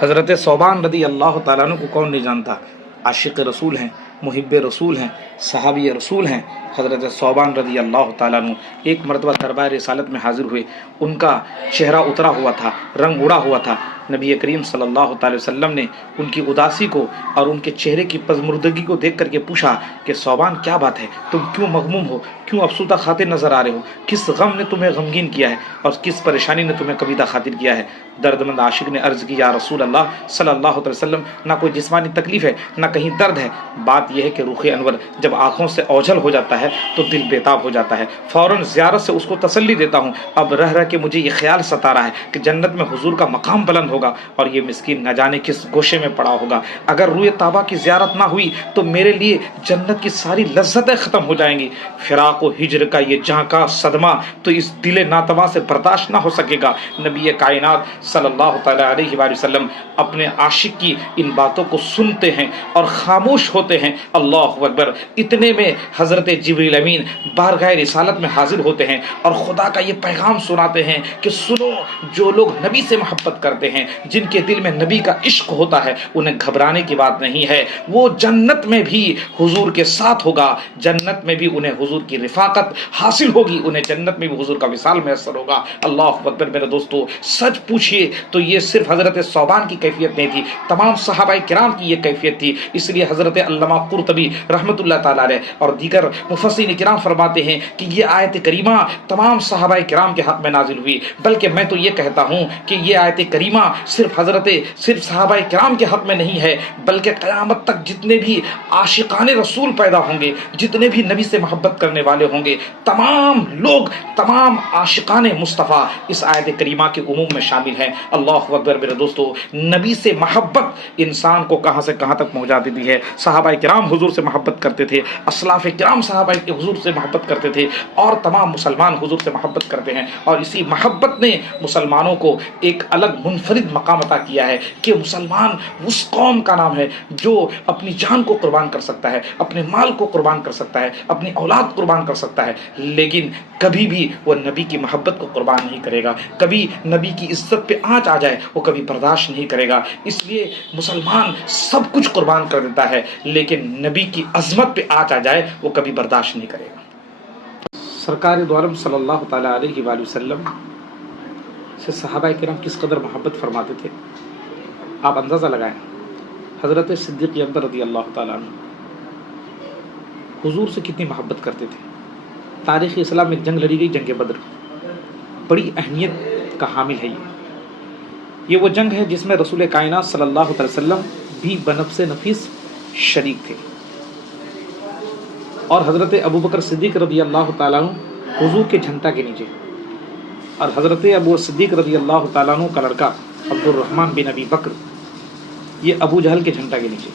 حضرت ثوبان رضی اللہ تعالیٰ عنہ کو کون نہیں جانتا؟ عاشق رسول ہیں، محب رسول ہیں، صحابی رسول ہیں۔ حضرت ثوبان رضی اللہ تعالیٰ عنہ ایک مرتبہ دربار رسالت میں حاضر ہوئے، ان کا چہرہ اترا ہوا تھا، رنگ اڑا ہوا تھا۔ نبی کریم صلی اللہ تعالی وسلم نے ان کی اداسی کو اور ان کے چہرے کی پژمردگی کو دیکھ کر کے پوچھا کہ ثوبان کیا بات ہے، تم کیوں مغموم ہو، کیوں افسردہ خاطر نظر آ رہے ہو، کس غم نے تمہیں غمگین کیا ہے اور کس پریشانی نے تمہیں کبیدہ خاطر کیا ہے؟ درد مند عاشق نے عرض کی یا رسول اللہ صلی اللہ علیہ وسلم، نہ کوئی جسمانی تکلیف ہے نہ کہیں درد ہے، بات یہ ہے کہ رخ انور جب آنکھوں سے اوجھل ہو جاتا ہے تو دل بےتاب ہو جاتا ہے، فوراً زیارت سے اس کو تسلی دیتا ہوں، اب رہ رہ کے مجھے یہ خیال ستا رہا ہے کہ جنت میں حضور کا مقام بلند ہوگا اور یہ مسکین نہ جانے کس گوشے میں پڑا ہوگا، اگر روئے طابہ کی زیارت نہ ہوئی تو میرے لیے جنت کی ساری لذتیں ختم ہو جائیں گی، فراق و ہجر کا یہ جہاں کا صدمہ تو اس دل ناتواں سے برداشت نہ ہو سکے گا۔ نبی کائنات صلی اللہ تعالی علیہ وآلہ وسلم اپنے عاشق کی ان باتوں کو سنتے ہیں اور خاموش ہوتے ہیں۔ اللہ اکبر! اتنے میں حضرت جبریل امین بارگاہ رسالت میں حاضر ہوتے ہیں اور خدا کا یہ پیغام سناتے ہیں کہ سنو، جو لوگ نبی سے محبت کرتے ہیں، جن کے دل میں نبی کا عشق ہوتا ہے، انہیں گھبرانے کی بات نہیں ہے، وہ جنت میں بھی حضور کے ساتھ ہوگا، جنت میں بھی انہیں حضور کی رفاقت حاصل ہوگی، انہیں جنت میں بھی حضور کا وصال میسر ہوگا۔ اللہ اکبر! میرے دوستو، سچ پوچھئے تو یہ صرف حضرت ثوبان کی کیفیت نہیں تھی، تمام صحابہ کرام کی یہ کیفیت تھی۔ اس لیے حضرت علامہ قرطبی رحمۃ اللہ تعالیٰ علیہ اور دیگر مفسرین کرام فرماتے ہیں کہ یہ آیت کریمہ تمام صحابہ کرام کے حق میں نازل ہوئی، بلکہ میں تو یہ کہتا ہوں کہ یہ آیت کریمہ صرف صحابہ کرام کے حق میں نہیں ہے، بلکہ قیامت تک جتنے بھی عاشقان رسول پیدا ہوں گے، جتنے بھی نبی سے محبت کرنے والے ہوں گے، تمام لوگ، تمام عاشقان مصطفیٰ اس آیت کریمہ کے عموم میں شامل ہیں۔ اللہ اکبر! میرے دوستو، نبی سے محبت انسان کو کہاں سے کہاں تک پہنچا دیتی ہے۔ صحابہ کرام حضور سے محبت کرتے تھے، اسلاف کرام صحابہ کے حضور سے محبت کرتے تھے، اور تمام مسلمان حضور سے محبت کرتے ہیں، اور اسی محبت نے مسلمانوں کو ایک الگ منفرد مقام عطا کیا ہے کہ مسلمان اس قوم کا نام ہے جو اپنی جان کو قربان کر سکتا ہے، اپنے مال کو قربان کر سکتا ہے، اپنی اولاد قربان کر سکتا ہے، لیکن کبھی بھی وہ نبی کی محبت کو قربان نہیں کرے گا، کبھی نبی کی عزت پہ آنچ آ جائے وہ کبھی برداشت نہیں کرے گا۔ اس لیے مسلمان سب کچھ قربان کر دیتا ہے، لیکن نبی کی عظمت پہ آنچ آ جائے وہ کبھی برداشت نہیں کرے گا۔ سرکار دو عالم صلی اللہ تعالیٰ علیہ وآلہ وسلم سے صحابہ کرام کس قدر محبت فرماتے تھے آپ اندازہ لگائیں۔ حضرت صدیق اکبر رضی اللہ تعالیٰ عنہ حضور سے کتنی محبت کرتے تھے۔ تاریخ اسلام میں جنگ لڑی گئی، جنگ بدر، بڑی اہمیت کا حامل ہے یہ وہ جنگ ہے جس میں رسول کائنات صلی اللہ علیہ وسلم بھی بنفس نفیس شریک تھے، اور حضرت ابوبکر صدیق رضی اللہ تعالیٰ عنہ حضور کے جھنڈا کے نیچے، اور حضرت ابو صدیق رضی اللہ تعالیٰ عنہ کا لڑکا عبد الرحمن بن ابی بکر یہ ابو جہل کے جھنڈا کے نیچے،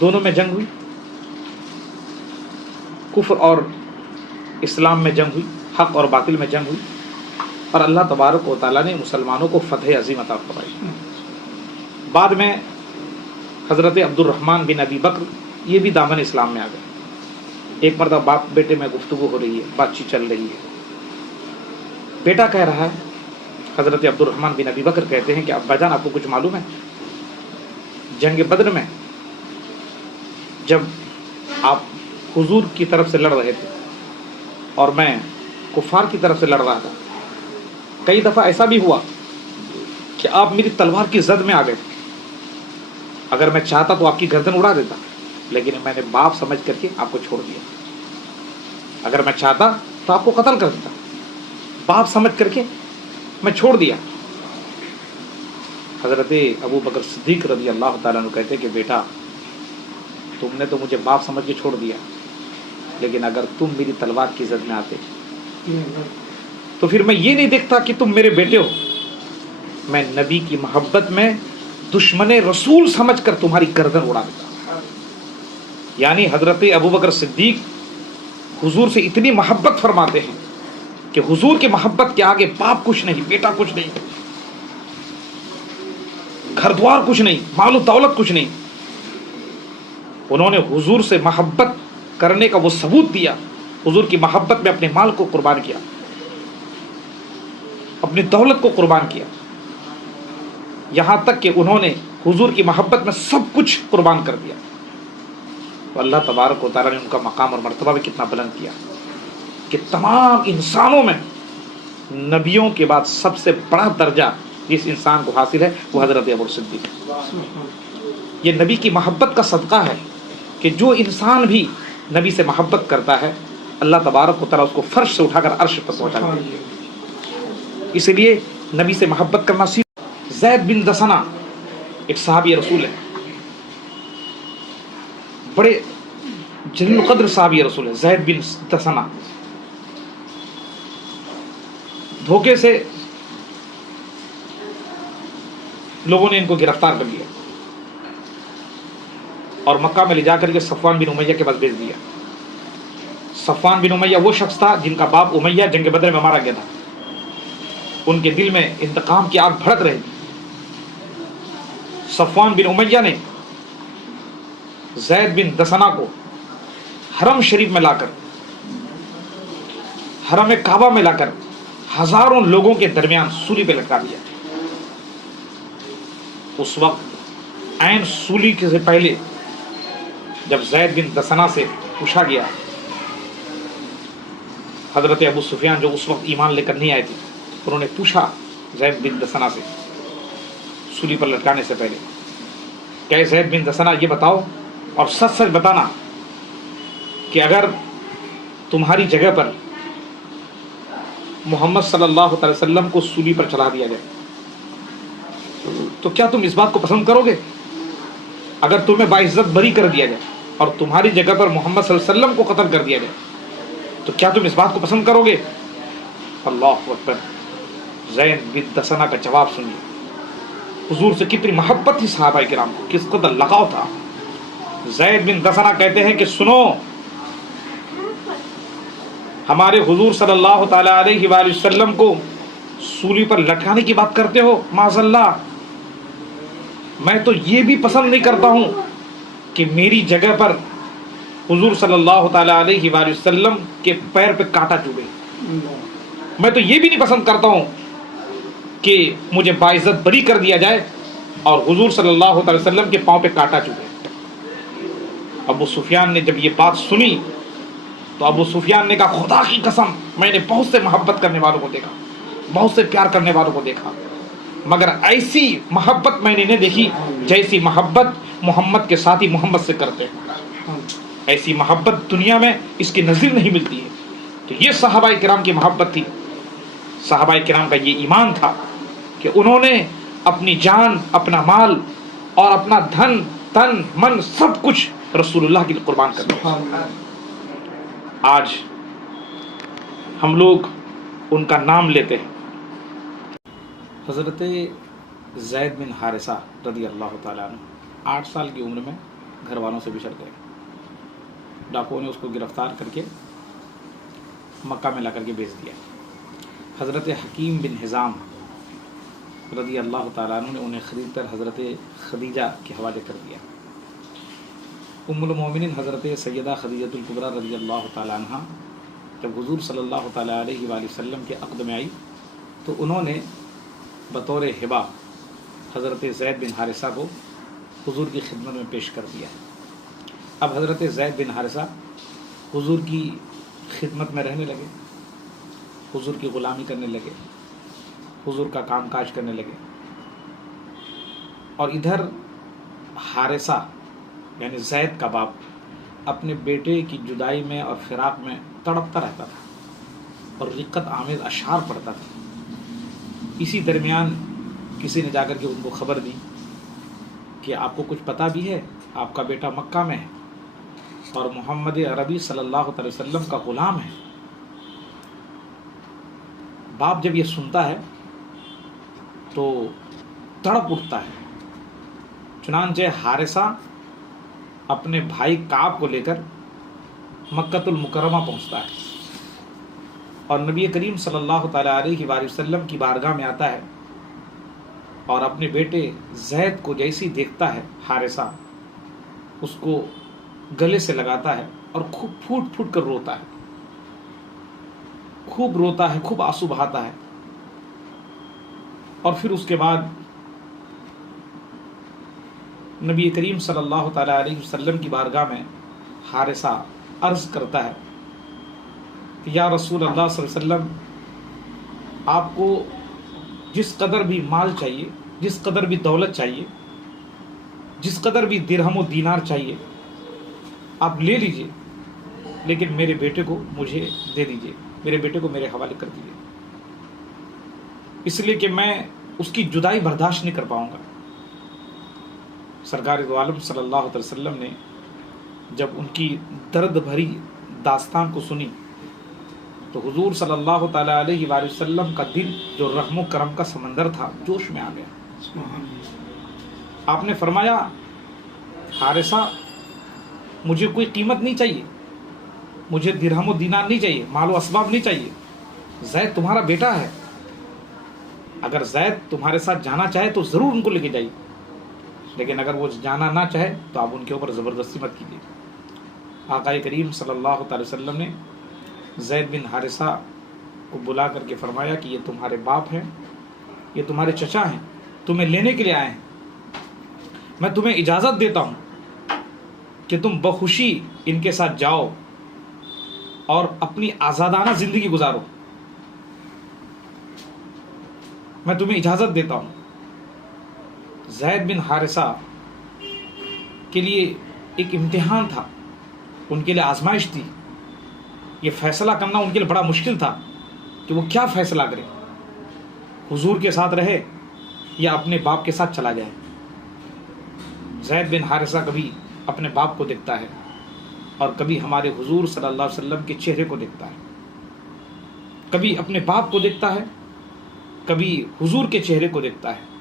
دونوں میں جنگ ہوئی، کفر اور اسلام میں جنگ ہوئی، حق اور باطل میں جنگ ہوئی، اور اللہ تبارک و تعالیٰ نے مسلمانوں کو فتح عظیم عطا فرمائی۔ بعد میں حضرت عبد الرحمن بن ابی بکر یہ بھی دامن اسلام میں آ گئے۔ ایک مرتبہ باپ بیٹے میں گفتگو ہو رہی ہے، بات چیت چل رہی ہے، بیٹا کہہ رہا ہے، حضرت عبد الرحمن بن ابی بکر کہتے ہیں کہ ابا جان آپ کو کچھ معلوم ہے، جنگ بدر میں جب آپ حضور کی طرف سے لڑ رہے تھے اور میں کفار کی طرف سے لڑ رہا تھا، کئی دفعہ ایسا بھی ہوا کہ آپ میری تلوار کی زد میں آ گئے تھے، اگر میں چاہتا تو آپ کی گردن اڑا دیتا، لیکن میں نے باپ سمجھ کر کے آپ کو چھوڑ دیا، اگر میں چاہتا تو آپ کو قتل کر دیتا، باپ سمجھ کر کے میں چھوڑ دیا۔ حضرت ابو بکر صدیق رضی اللہ تعالیٰ عنہ کہتے کہ بیٹا تم نے تو مجھے باپ سمجھ کے چھوڑ دیا، لیکن اگر تم میری تلوار کی زد میں آتے تو پھر میں یہ نہیں دیکھتا کہ تم میرے بیٹے ہو، میں نبی کی محبت میں دشمن رسول سمجھ کر تمہاری گردن اڑا دیتا۔ یعنی حضرت ابوبکر صدیق حضور سے اتنی محبت فرماتے ہیں کہ حضور کی محبت کے آگے باپ کچھ نہیں، بیٹا کچھ نہیں، گھر دوار کچھ نہیں، مال و دولت کچھ نہیں۔ انہوں نے حضور سے محبت کرنے کا وہ ثبوت دیا، حضور کی محبت میں اپنے مال کو قربان کیا، اپنی دولت کو قربان کیا، یہاں تک کہ انہوں نے حضور کی محبت میں سب کچھ قربان کر دیا. تو اللہ تبارک و تعالیٰ نے ان کا مقام اور مرتبہ بھی کتنا بلند کیا کہ تمام انسانوں میں نبیوں کے بعد سب سے بڑا درجہ جس انسان کو حاصل ہے وہ حضرت ابو صدیق ہے. یہ نبی کی محبت کا صدقہ ہے کہ جو انسان بھی نبی سے محبت کرتا ہے اللہ تبارک و تعالیٰ اس کو فرش سے اٹھا کر عرش پر پہنچا دیتا ہے. اس لیے نبی سے محبت کرنا سیکھو. زید بن دسنہ ایک صحابی رسول ہے, بڑے جلیل القدر صحابی رسول ہے. زید بن دسنہ دھوکے سے لوگوں نے ان کو گرفتار کر لیا اور مکہ میں لے جا کر کے صفوان بن امیہ کے پاس بھیج دیا. صفوان بن امیہ وہ شخص تھا جن کا باپ امیہ جنگ بدر میں مارا گیا تھا. ان کے دل میں انتقام کی آگ بھڑک رہی. صفوان بن امیہ نے زید بن دسنہ کو حرم شریف میں لا کر, حرم کعبہ میں لا کر ہزاروں لوگوں کے درمیان سولی پہ لٹکا دیا. اس وقت عین سولی کے سے پہلے جب زید بن دسنہ سے پوچھا گیا, حضرت ابو سفیان جو اس وقت ایمان لے کر نہیں آئے تھے, انہوں نے پوچھا زید بن دسنہ سے سولی پر لٹکانے سے پہلے کہ زید بن دسنہ یہ بتاؤ اور سچ سچ بتانا کہ اگر تمہاری جگہ پر محمد صلی اللہ علیہ وسلم کو سولی پر چلا دیا جائے تو کیا تم اس بات کو پسند کرو گے؟ اگر تمہیں باعزت بری کر دیا جائے اور تمہاری جگہ پر محمد صلی اللہ علیہ وسلم کو قتل کر دیا جائے تو کیا تم اس بات کو پسند کرو گے؟ اللہ اکبر. زید بن دسنہ کا جواب سنیے. حضور سے کتنی محبت تھی صحابہ کرام کو, کس قدر لگاؤ تھا. زید بن دسنہ کہتے ہیں کہ سنو, ہمارے حضور صلی اللہ تعالی علیہ وآلہ وسلم کو سولی پر لٹکانے کی بات کرتے ہو, معاذ اللہ. میں تو یہ بھی پسند نہیں کرتا ہوں کہ میری جگہ پر حضور صلی اللہ تعالی علیہ وآلہ وسلم کے پیر پہ کانٹا چبھے. میں تو یہ بھی نہیں پسند کرتا ہوں کہ مجھے باعزت بری کر دیا جائے اور حضور صلی اللہ علیہ وسلم کے پاؤں پہ کانٹا چبھے. ابو سفیان نے جب یہ بات سنی تو ابو سفیان نے کہا خدا کی قسم میں نے بہت سے محبت کرنے والوں کو دیکھا, بہت سے پیار کرنے والوں کو دیکھا, مگر ایسی محبت میں نے نہیں دیکھی جیسی محبت محمد کے ساتھی محمد سے کرتے ہیں. ایسی محبت دنیا میں اس کی نظیر نہیں ملتی ہے. تو یہ صحابہ کرام کی محبت تھی. صحابہ کرام کا یہ ایمان تھا کہ انہوں نے اپنی جان, اپنا مال اور اپنا دھن, تن, من سب کچھ رسول اللہ کے لیے قربان کر دیا. آج ہم لوگ ان کا نام لیتے ہیں. حضرت زید بن حارثہ رضی اللہ تعالیٰ عنہ 8 سال کی عمر میں گھر والوں سے بچھڑ گئے. ڈاکوؤں نے اس کو گرفتار کر کے مکہ میں لا کر کے بھیج دیا. حضرت حکیم بن حزام رضی اللہ تعالیٰ عنہ نے انہیں خرید کر حضرت خدیجہ کے حوالے کر دیا. ام المومنین حضرت سیدہ خدیجہ الکبریٰ رضی اللہ تعالیٰ عنہ جب حضور صلی اللہ تعالیٰ علیہ وآلہ وسلم کے عقد میں آئی تو انہوں نے بطور ہبہ حضرت زید بن حارثہ کو حضور کی خدمت میں پیش کر دیا. اب حضرت زید بن حارثہ حضور کی خدمت میں رہنے لگے, حضور کی غلامی کرنے لگے, حضور کا کام کاج کرنے لگے. اور ادھر حارثہ یعنی زید کا باپ اپنے بیٹے کی جدائی میں اور فراق میں تڑپتا رہتا تھا اور رقت آمیز اشعار پڑھتا تھا. اسی درمیان کسی نے جا کر کے ان کو خبر دی کہ آپ کو کچھ پتہ بھی ہے, آپ کا بیٹا مکہ میں ہے اور محمد عربی صلی اللہ علیہ وسلم کا غلام ہے. باپ جب یہ سنتا ہے تو تڑپ اٹھتا ہے. چنانچہ حارثہ اپنے بھائی کعب کو لے کر مکۃ المکرمہ پہنچتا ہے اور نبی کریم صلی اللہ تعالیٰ علیہ وآلہ وسلم کی بارگاہ میں آتا ہے اور اپنے بیٹے زید کو جیسی دیکھتا ہے حارثہ اس کو گلے سے لگاتا ہے اور خوب پھوٹ پھوٹ کر روتا ہے, خوب روتا ہے, خوب آنسو بہاتا ہے. اور پھر اس کے بعد نبی کریم صلی اللہ تعالیٰ علیہ وسلم کی بارگاہ میں حارثہ عرض کرتا ہے کہ یا رسول اللہ صلی اللہ علیہ وسلم، آپ کو جس قدر بھی مال چاہیے، جس قدر بھی دولت چاہیے، جس قدر بھی درہم و دینار چاہیے، آپ لے لیجئے، لیکن میرے بیٹے کو مجھے دے دیجئے، میرے بیٹے کو میرے حوالے کر دیجئے، اس لیے کہ میں اس کی جدائی برداشت نہیں کر پاؤں گا۔ سرکار دو عالم صلی اللہ علیہ وسلم نے جب ان کی درد بھری داستان کو سنی تو حضور صلی اللہ تعالیٰ علیہ وآلہ وسلم کا دل جو رحم و کرم کا سمندر تھا جوش میں آ گیا۔ آپ نے فرمایا، حارثہ، مجھے کوئی قیمت نہیں چاہیے، مجھے درہم و دینار نہیں چاہیے، مال و اسباب نہیں چاہیے، زید تمہارا بیٹا ہے، اگر زید تمہارے ساتھ جانا چاہے تو ضرور ان کو لے کے جائیے، لیکن اگر وہ جانا نہ چاہے تو آپ ان کے اوپر زبردستی مت کیجیے۔ آقا کریم صلی اللہ تعالی وسلم نے زید بن حارثہ کو بلا کر کے فرمایا کہ یہ تمہارے باپ ہیں، یہ تمہارے چچا ہیں، تمہیں لینے کے لیے آئے ہیں، میں تمہیں اجازت دیتا ہوں کہ تم بخوشی ان کے ساتھ جاؤ اور اپنی آزادانہ زندگی گزارو، میں تمہیں اجازت دیتا ہوں۔ زید بن حارثہ کے لیے ایک امتحان تھا، ان کے لیے آزمائش تھی، یہ فیصلہ کرنا ان کے لیے بڑا مشکل تھا کہ وہ کیا فیصلہ کرے، حضور کے ساتھ رہے یا اپنے باپ کے ساتھ چلا جائے۔ زید بن حارثہ کبھی اپنے باپ کو دیکھتا ہے اور کبھی ہمارے حضور صلی اللہ علیہ وسلم کے چہرے کو دیکھتا ہے، کبھی اپنے باپ کو دیکھتا ہے، کبھی حضور کے چہرے کو دیکھتا ہے۔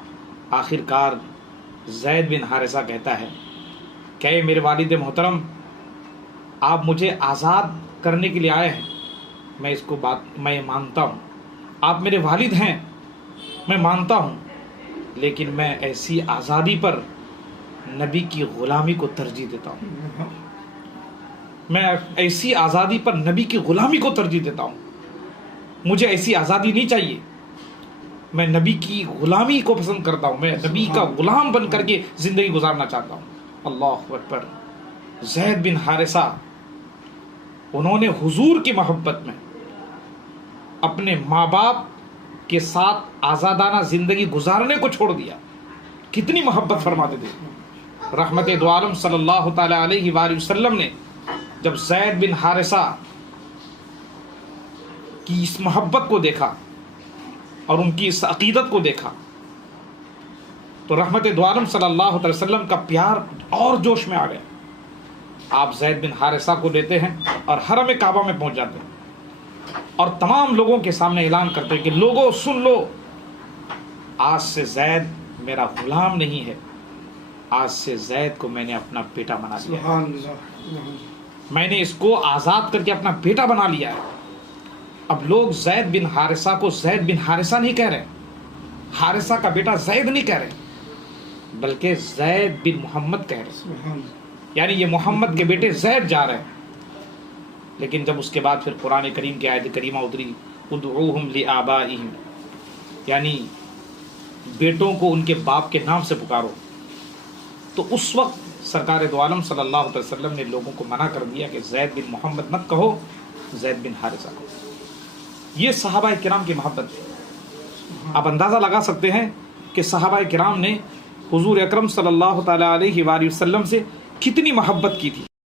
آخر کار زید بن حارثہ کہتا ہے کہ اے میرے والد محترم، آپ مجھے آزاد کرنے کے لیے آئے ہیں، میں مانتا ہوں، آپ میرے والد ہیں، میں مانتا ہوں، لیکن میں ایسی آزادی پر نبی کی غلامی کو ترجیح دیتا ہوں، میں ایسی آزادی پر نبی کی غلامی کو ترجیح دیتا ہوں، مجھے ایسی آزادی نہیں چاہیے، میں نبی کی غلامی کو پسند کرتا ہوں، میں نبی کا غلام بن کر کے زندگی گزارنا چاہتا ہوں۔ اللہ اکبر۔ زید بن حارثہ، انہوں نے حضور کی محبت میں اپنے ماں باپ کے ساتھ آزادانہ زندگی گزارنے کو چھوڑ دیا۔ کتنی محبت فرماتے تھے۔ رحمت دو عالم صلی اللہ تعالی علیہ وآلہ وسلم نے جب زید بن حارثہ کی اس محبت کو دیکھا اور ان کی اس عقیدت کو دیکھا تو رحمت دو عالم صلی اللہ علیہ وسلم کا پیار اور جوش میں آ گیا۔ آپ زید بن حارثہ کو لیتے ہیں اور حرم کعبہ میں پہنچ جاتے ہیں اور تمام لوگوں کے سامنے اعلان کرتے ہیں کہ لوگوں سن لو، آج سے زید میرا غلام نہیں ہے، آج سے زید کو میں نے اپنا بیٹا بنا لیا، میں نے اس کو آزاد کر کے اپنا بیٹا بنا لیا ہے۔ اب لوگ زید بن حارثہ کو زید بن حارثہ نہیں کہہ رہے، حارثہ کا بیٹا زید نہیں کہہ رہے، بلکہ زید بن محمد کہہ رہے، یعنی یہ محمد کے بیٹے زید جا رہے ہیں۔ لیکن جب اس کے بعد پھر قرآن کریم کی آیت کریمہ اتری، ادعوہم لآبائہم، یعنی بیٹوں کو ان کے باپ کے نام سے پکارو، تو اس وقت سرکار دو عالم صلی اللہ علیہ وسلم نے لوگوں کو منع کر دیا کہ زید بن محمد مت کہو، زید بن حارثہ کہو۔ یہ صحابہ کرام کی محبت ہے۔ آپ اندازہ لگا سکتے ہیں کہ صحابہ کرام نے حضور اکرم صلی اللہ تعالی علیہ وآلہ وسلم سے کتنی محبت کی تھی۔